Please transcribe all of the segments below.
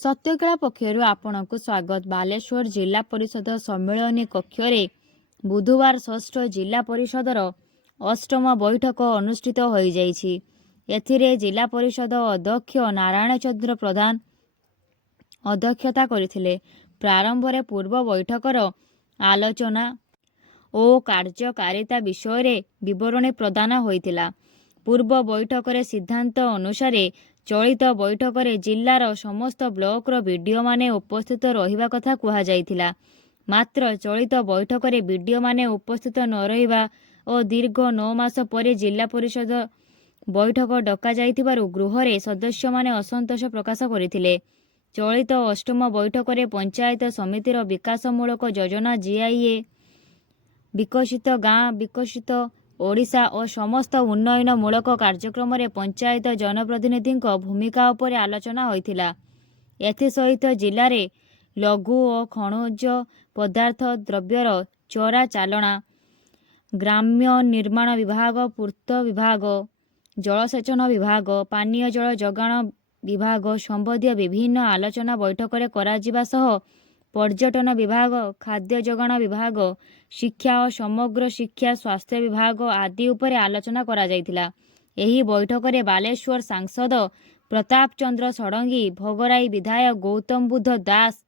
सत्यकला पक्षरु आपणकु स्वागत। बालेश्वर जिला परिषद सम्मेलनी कक्षरे बुधवार 6ठ जिला परिषदर 8म बैठक अनुष्ठित हो जाइछि। एथिरे जिला परिषद अध्यक्ष नारायण चंद्र प्रधान अध्यक्षता करथिले। प्रारंभ रे पूर्व बैठकर आलोचना और कार्यकारिता विषय रे विवरणी प्रदान होइतिला। पूर्व बैठक रे सिद्धांत अनुसार चलित बैठक रे जिल्लार समस्त ब्लॉक रो वीडियो माने उपस्थित रहिबा कथा कुहा जाइतिला। मात्र चलित बैठक रे वीडियो माने उपस्थित न रहिबा और दीर्घ 9 मास परे जिला परिषद बैठक डका जाइतिबारु गृह रे सदस्य माने असंतोष प्रकाश करथिले। चलित 8म बैठक रे पंचायत समितिर विकासमूलक योजना जीआईए विकसित गाँ विकसित ओडिशा और समस्त उन्नयनमूलक कार्यक्रम रे पंचायत जनप्रतिनिधि भूमिका उपर आलोचना होइतिला। एथिसहित जिले रे लघु और खनिज पदार्थ द्रव्यर चोरा चालना, ग्राम्य निर्माण विभाग, पूर्त विभाग, जलसेचन विभाग, पानीय जल जोगाण विभाग संबंधी विभिन्न आलोचना बैठक रे कराजिबा सह पर्यटन विभाग, खाद्य जोगाण विभाग, शिक्षा और समग्र शिक्षा स्वास्थ्य विभाग आदि उपरे आलोचना करा जाइतिला। एही बैठक रे बालेश्वर सांसद प्रताप चंद्र षडंगी, भोगराई विधायक गौतम बुद्ध दास,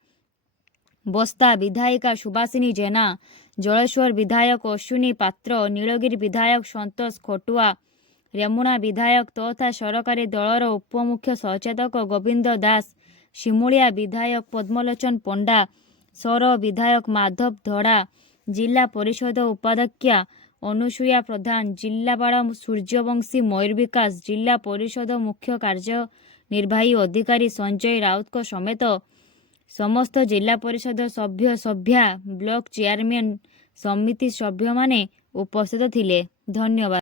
बस्ता विधायिका सुभाषिनी जेना, जलेश्वर विधायक अश्विनी पात्र, नीलगिरी विधायक संतोष खटुआ, रेमुणा विधायक तथा सरकारी दलर उपमुख्य सचेतक गोविंद दास, शिमुलिया विधायक पद्मलोचन पंडा, सौर विधायक माधव धड़ा, जिला परिषद उपाध्यक्षा अनुसुया प्रधान, जिलापाल सूर्यवंशी मयूर विकास, जिला परिषद मुख्य कार्यनिर्वाही अधिकारी संजय राउत समेत समस्त जिला परिषद सभ्य सभ्या, ब्लॉक चेयरमैन, समिति सभ्य माने उपस्थित थिले। धन्यवाद।